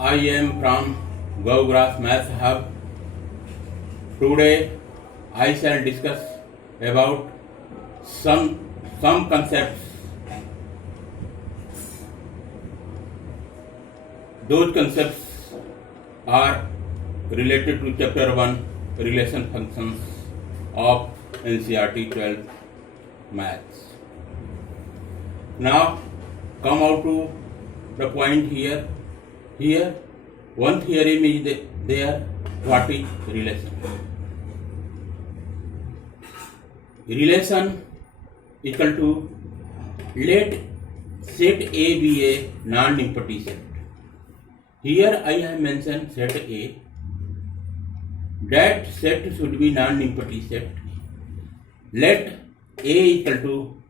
I am from Gaugrass Math Hub. Today I shall discuss about some concepts. Those concepts are related to chapter 1 relation functions of NCERT 12 maths. Now come out to the point here. Here one theorem is there. What is relation? Relation equal to let set A be a non-empty set. Here I have mentioned set A. That set should be non-empty set. Let A equal to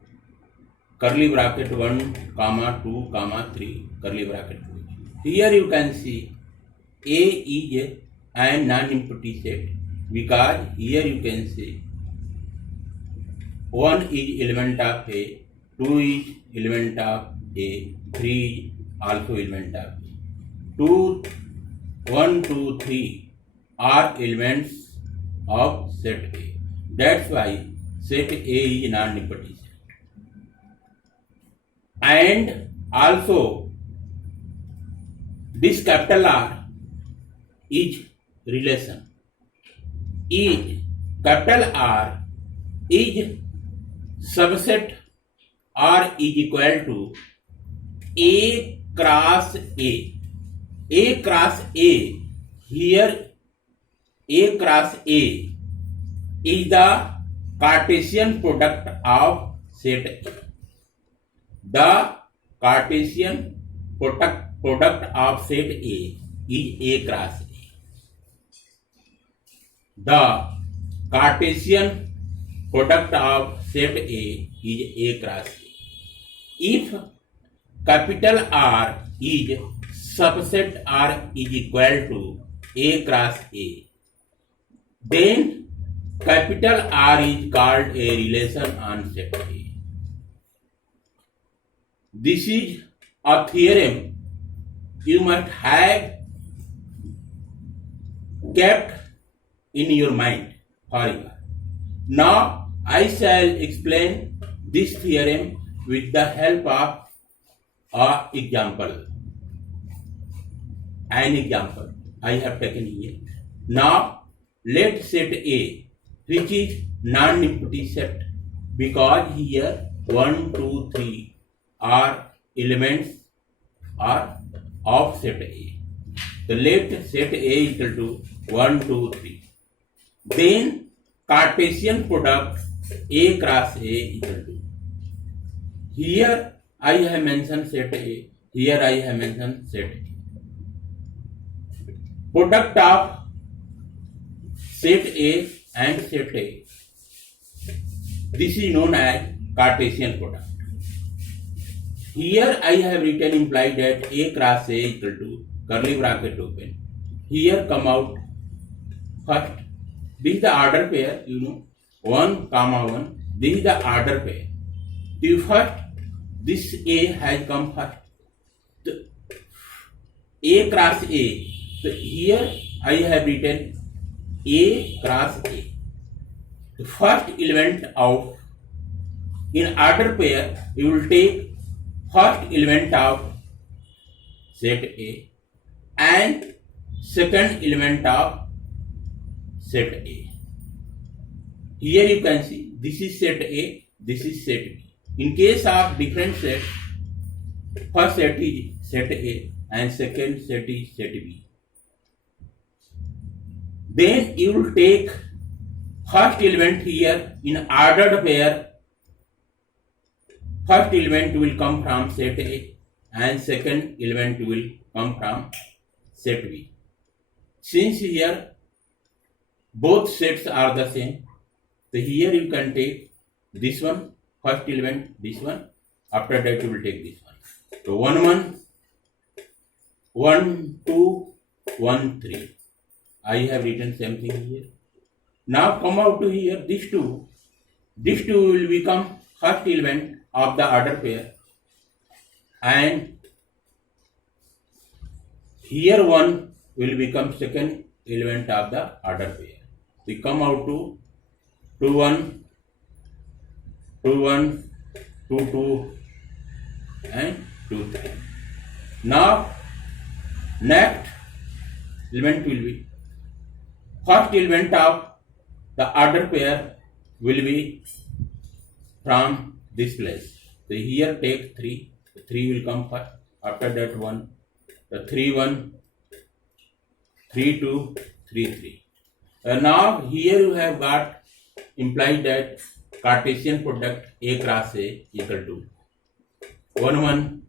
curly bracket 1, comma 2, comma 3, curly bracket 2. Here you can see A is a non-empty set because here you can see 1 is element of A, 2 is element of A, 3 is also element of A. 2, 1, 2, 3 are elements of set A. That's why set A is non-empty set. And also this capital R is relation. Capital R is subset R is equal to A cross A. A cross A, here A cross A is the Cartesian product of set A. The Cartesian product of set A is A cross A. The Cartesian product of set A is A cross A. If capital R is subset R is equal to A cross A, then capital R is called a relation on set A. This is a theorem you must have kept in your mind forever. Now I shall explain this theorem with the help of an example. An example I have taken here. Now let set A, which is non-empty set, because here 1, 2, 3 are elements are of set A. So let set A equal to 1, 2, 3. Then Cartesian product A cross A equal to. Here I have mentioned set A. Here I have mentioned set A. Product of set A and set A. This is known as Cartesian product. Here I have written implied that A cross A equal to curly bracket open. Here come out first. This is the order pair, 1, comma 1. This is the order pair. The first, this A has come first. So, A cross A. So here I have written A cross A. The first element of, in order pair, you will take first element of set A and second element of set A. Here you can see this is set A, this is set B. In case of different sets, first set is set A and second set is set B. Then you will take first element here in ordered pair. First element will come from set A and second element will come from set B. Since here both sets are the same, so here you can take this one, first element, this one, after that you will take this one. So 1, 1, 1, 2, 1, 3. I have written same thing here. Now come out to here, these two will become first element of the order pair and here 1 will become second element of the order pair. We come out to 2 1, 2 1, 2 2 and 2 3. Now next element will be first element of the order pair will be from this place. So here take 3. The 3 will come first. After that 1. The 3 1, 3 2, 3 3. Now here you have got implied that Cartesian product A cross A equal to 1 1,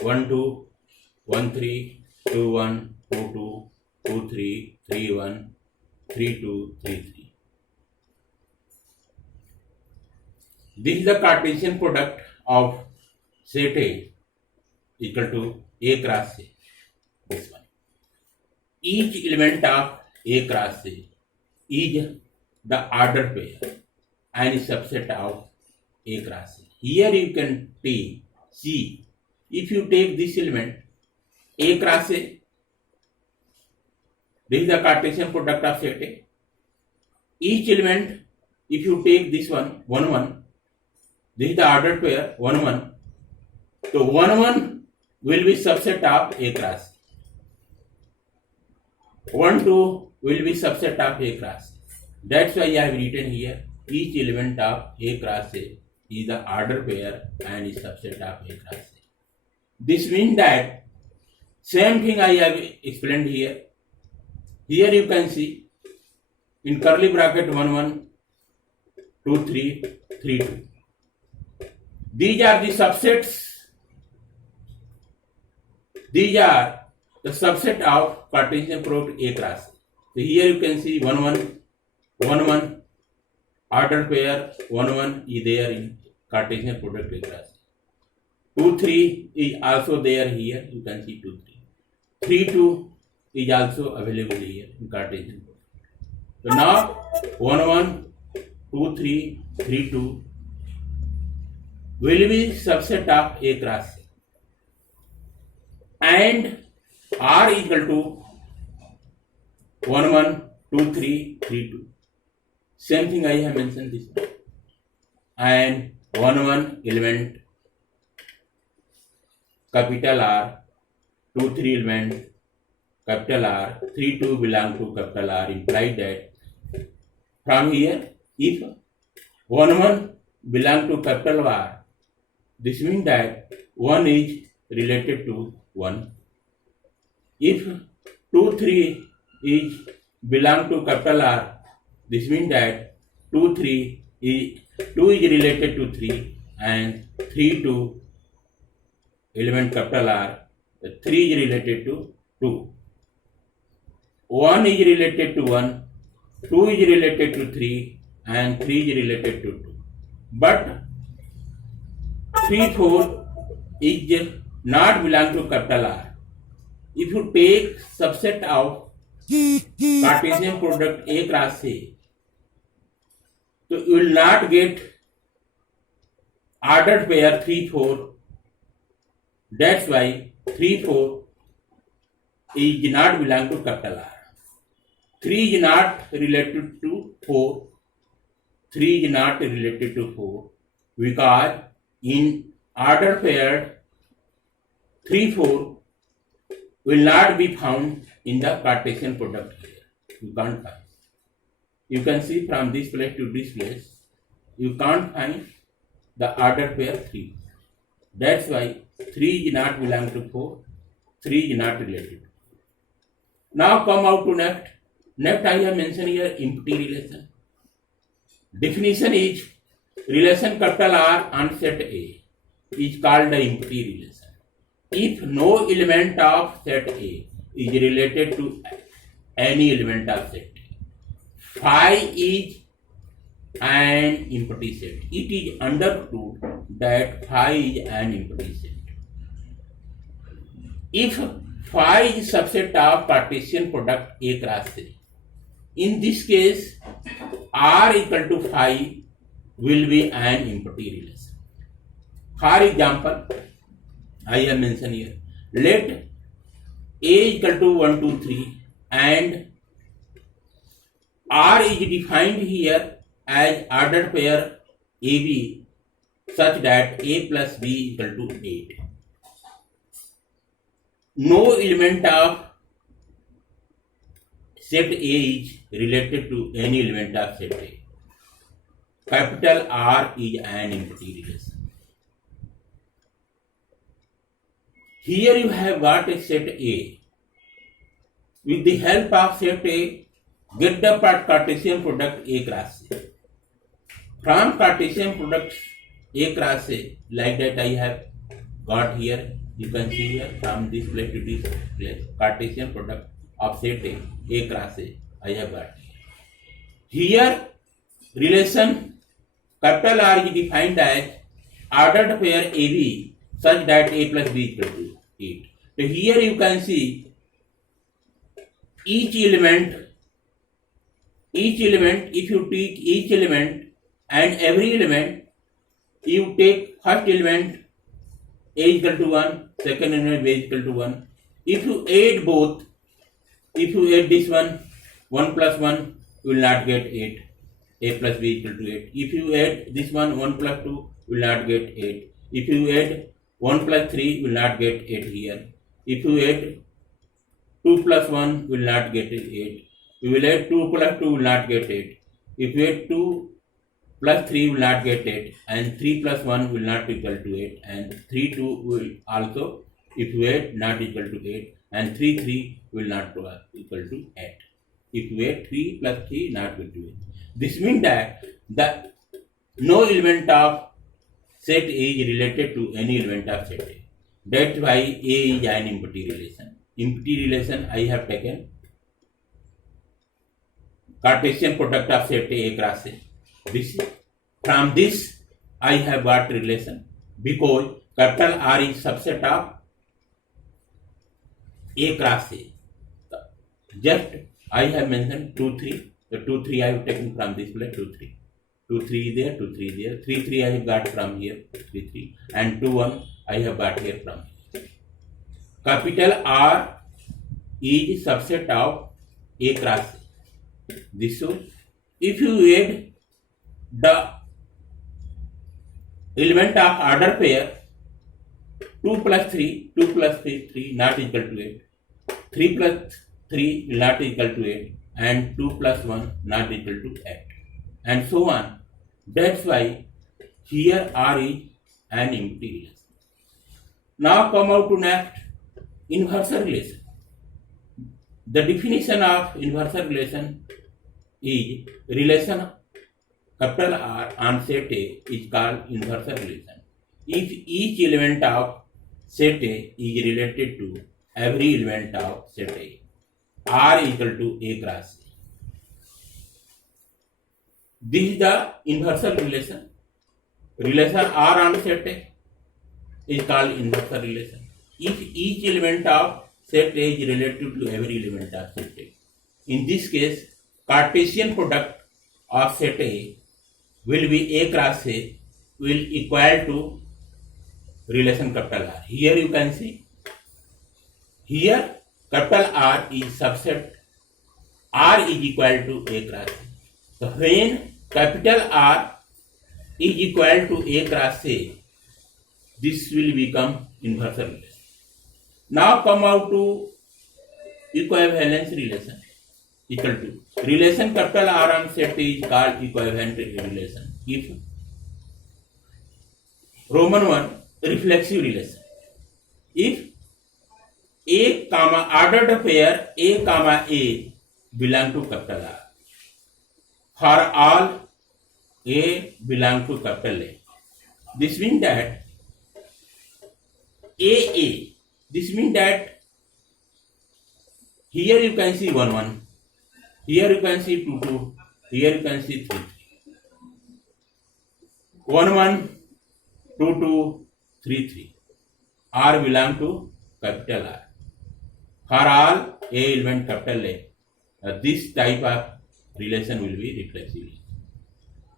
1 2, 1 3, 2 1, 2 2, 2 3, 3 1, 3 2, 3 3. This is the Cartesian product of set A equal to A cross A. This one. Each element of A cross A is the order pair and subset of A cross A. Here you can take C. If you take this element A cross A, this is the Cartesian product of set A. Each element, if you take this one 1 1, this is the ordered pair 1 1. So 1 1 will be subset of A cross A. 1 2 will be subset of A cross A. That's why I have written here each element of A cross A is the order pair and is subset of A cross A. This means that same thing I have explained here. Here you can see in curly bracket 1 1, 2 3, 3 2. These are the subsets. These are the subset of Cartesian product A cross A. So here you can see 1 1, 1 1, order pair 1 1 is there in Cartesian product A cross A. 2 3 is also there here. You can see 2 3. 3 2 is also available here in Cartesian product. So now 1 1, 2 3, 3 2 will be subset of A cross A. And R equal to 1 1, 2 3, 3 2. Same thing I have mentioned this one. And 1 1 element capital R, 2 3 element capital R, 3 2 belong to capital R, implied that from here if 1 1 belong to capital R, this means that 1 is related to 1. If 2 3 is belong to capital R, this means that 2 is related to 3 and 3 2 element capital R, 3 is related to 2. 1 is related to 1, 2 is related to 3 and 3 is related to 2. But 3 4 is not belong to capital R. If you take subset of Cartesian product A cross A, so you will not get ordered pair 3 4. That's why 3 4 is not belong to capital R. 3 is not related to 4. 3 is not related to 4 because in order pair 3 4 will not be found in the Cartesian product here. You can't find. You can see from this place to this place, you can't find the order pair 3. That's why 3 is not belong to 4, 3 is not related. Now come out to next. Next I have mentioned here empty relation. Definition is relation capital R on set A is called the empty relation. If no element of set A is related to any element of set A, phi is an empty set. It is understood that phi is an empty set. If phi is subset of Cartesian product A cross A, in this case R equal to phi will be an empty relation. For example, I have mentioned here, let A equal to 1, 2, 3 and R is defined here as ordered pair AB such that A plus B equal to 8. No element of set A is related to any element of set A. Capital R is an empty relation. Here you have got a set A. With the help of set A, get the Cartesian product A cross A. From Cartesian product A cross A, like that I have got here, you can see here from this place to this place, Cartesian product of set A cross A, I have got here. Relation capital R is defined as ordered pair AB such that A plus B equal to 8. So here you can see each element, if you take each element and every element, you take first element A equal to 1, second element B equal to 1. If you add both, if you add this one, 1 plus 1, you will not get 8. A plus B equal to 8. If you add this one, 1 plus 2, you will not get 8. If you add 1 plus 3, you will not get 8 here. If you add 2 plus 1, you will not get 8. You will add 2 plus 2, you will not get 8. If you add 2 plus 3, you will not get 8. And 3 plus 1 will not equal to 8. And 3, 2 will also, if you add, not equal to 8. And 3, 3 will not equal to 8. If you add 3 plus 3, not equal to 8. This means that no element of set A is related to any element of set A. That's why A is an empty relation. Empty relation I have taken Cartesian product of set A cross A. From this I have got relation because capital R is subset of A cross A. Just I have mentioned 2, 3. The 2, 3 I have taken from this place, 2, 3. 2, 3 is there, 2, 3 is there. 3, 3 I have got from here, 3, 3. And 2, 1 I have got here from here. Capital R is subset of A cross A. This so, if you add the element of order pair 2 plus 3, 2 plus 3 not equal to 8. 3 plus 3 will not equal to 8. And 2 plus 1 not equal to 8. And so on. That's why here R is an empty relation. Now come out to next, inverse relation. The definition of inverse relation is relation capital R on set A is called inverse relation. If each element of set A is related to every element of set A, R equal to A cross A. This is the inverse relation. Relation R on set A is called inverse relation. If each element of set A is related to every element of set A. In this case, Cartesian product of set A will be A cross A will equal to relation capital R. Here you can see, here capital R is subset, R is equal to A cross A. So when capital R is equal to A cross A, this will become inverse relation. Now come out to equivalence relation. Equal to relation capital R on set A is called equivalent relation. If Roman 1 reflexive relation. If A comma ordered pair A comma A belong to capital R. For all A belong to capital A. This means that AA. This means that here you can see 1, 1. Here you can see 2, 2. Here you can see 3, 3. 1, 1, 2, 2, 3, 3. R belong to capital R. For all A element capital A, this type of relation will be reflexive.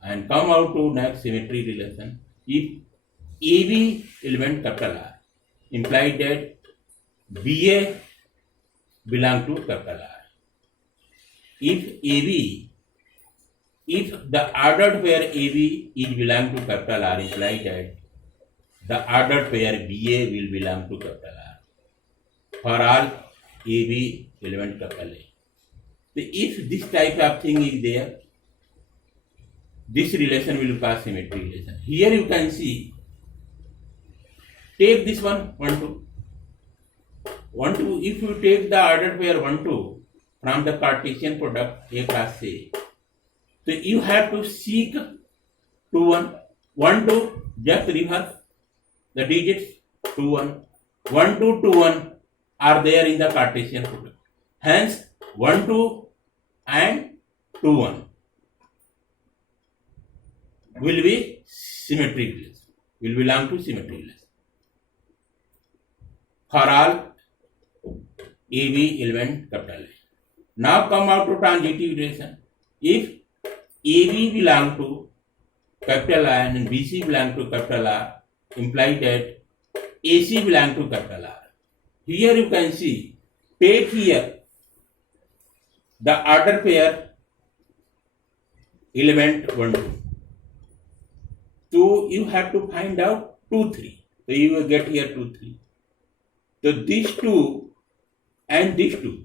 And come out to next symmetry relation. If AB element capital R implies that BA belong to capital R. If AB, if the ordered pair AB is belong to capital R, implies that the ordered pair BA will belong to capital R for all AB element capital A. So if this type of thing is there, this relation will be called symmetry relation. Here you can see, take this one, 1, 2. 1, 2, if you take the ordered pair 1, 2 from the Cartesian product A cross A, so you have to seek 2, 1. 1, 2, just reverse the digits 2, 1. 1, 2, 2, 1 are there in the Cartesian product. Hence, 1, 2 and 2, 1 will be symmetry relation, will belong to symmetry relation for all AB element capital A. Now come out to transitive relation. If AB belong to capital R and BC belong to capital R, imply that AC belong to capital R. Here you can see, take here the order pair element 1, 2. So you have to find out 2, 3. So you will get here 2, 3. So these 2 and these 2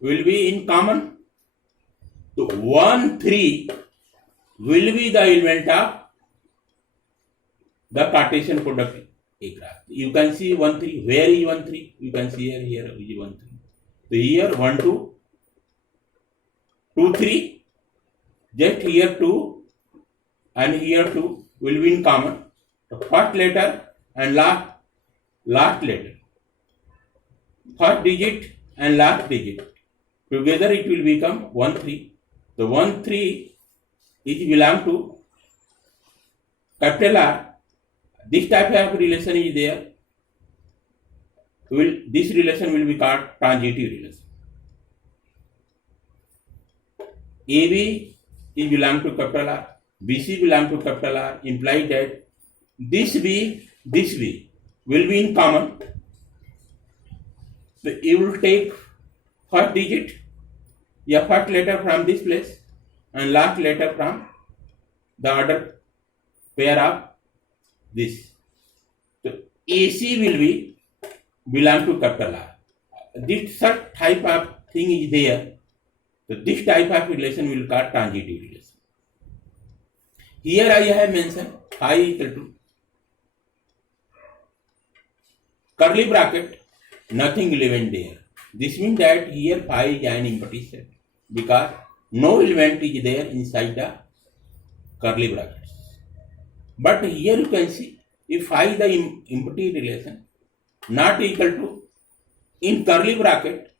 will be in common. So 1, 3 will be the element of the Cartesian product A cross. You can see 1, 3. Where is 1, 3? You can see here is 1, 3. So here 1, 2, 2, 3. Just here 2 and here 2 will be in common. The first letter and last letter. First digit and last digit. Together it will become 1, 3. The 1, 3 is belong to capital R. This type of relation is there. This relation will be called transitive relation. AB is belong to capital R. BC belong to capital R. Implies that this B will be in common. So you will take first digit, first letter from this place and last letter from the other pair of this. So AC will be belong to capital R. This such type of thing is there. So this type of relation will be called transitive relation. Here I have mentioned phi equal to curly bracket, nothing element there. This means that here phi is an empty set because no element is there inside the curly brackets. But here you can see, if phi is the empty relation not equal to, in curly bracket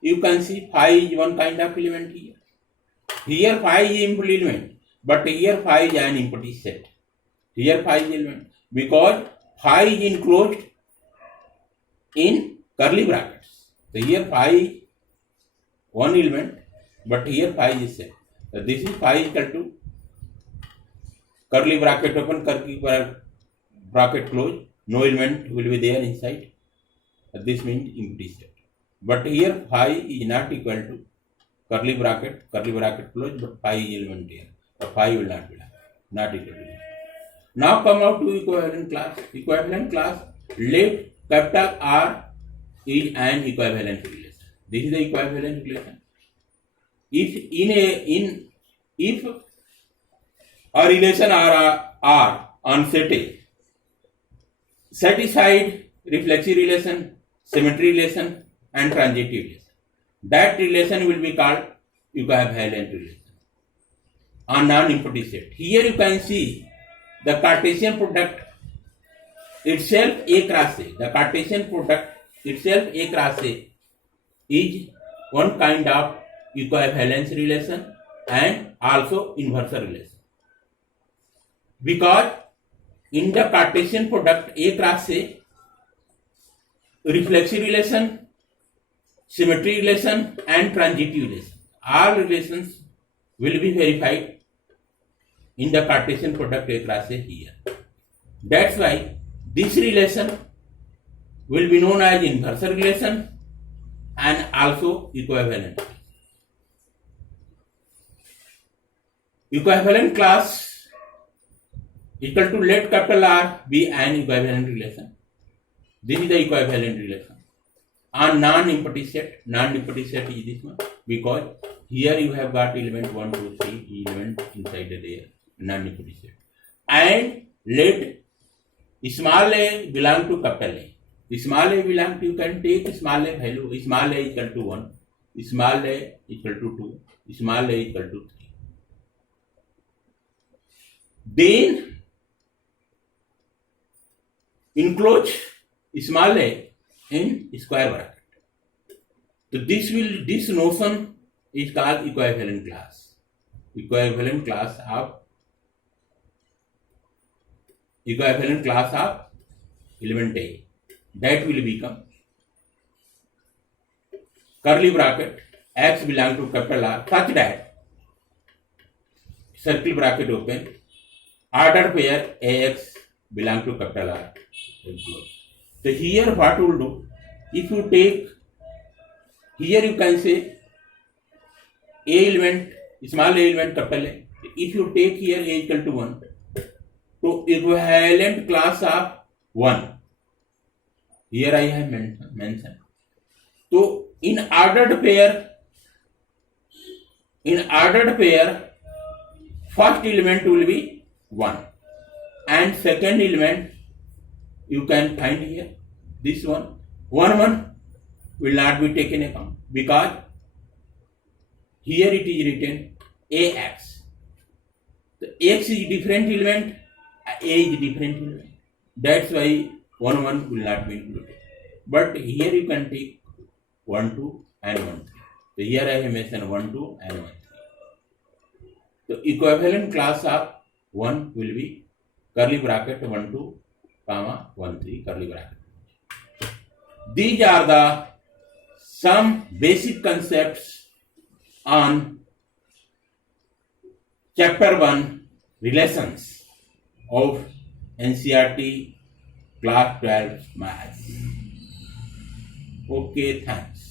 you can see phi is one kind of element here. Here phi is empty element, but here phi is an empty set. Here phi is element because phi is enclosed in curly brackets. So here phi is one element, but here phi is set. So this is phi equal to curly bracket open, curly bracket close, no element will be there inside. This means empty set. But here phi is not equal to curly bracket close, but phi is element here. So phi will not belong, not equal to. Now come out to equivalent class. Equivalent class, let capital R is an equivalent relation. This is the equivalent relation. If a relation R on set A satisfied reflexive relation, symmetry relation and transitive relation, that relation will be called equivalent relation on non-empty set. Here you can see the Cartesian product itself A cross A. The Cartesian product itself A cross A is one kind of equivalence relation and also inverse relation. Because in the Cartesian product A cross A, reflexive relation, symmetry relation and transitive relation, all relations will be verified in the Cartesian product A cross A here. That's why this relation will be known as inverse relation and also equivalent. Equivalent class equal to let capital R be an equivalent relation. This is the equivalent relation. On non-empty set is this one because here you have got element 1, 2, 3 element inside there non-empty set. And let small a belong to capital A. Small a belong to, you can take small a value, small a equal to 1, small a equal to 2, small a equal to 3. Then enclose small a in square bracket. So this notion is called equivalent class. Equivalent class of element A. That will become curly bracket X belong to capital R such that circle bracket open order pair AX belong to capital R. So here what we will do, if you take here you can say A element, small a element capital A. If you take here A equal to 1, to equivalent class of 1. Here I have mentioned. So in ordered pair, first element will be 1 and second element you can find here this one 1 will not be taken account because here it is written AX. The X is different element, A is different element. That's why 1 will not be included. But here you can take 1 2 and 1 3. So here I have mentioned 1 2 and 1 3. So equivalent class of 1 will be curly bracket 1 2 comma 1 3 curly bracket. These are the some basic concepts on chapter 1 relations of NCERT class 12 maths. Okay, thanks.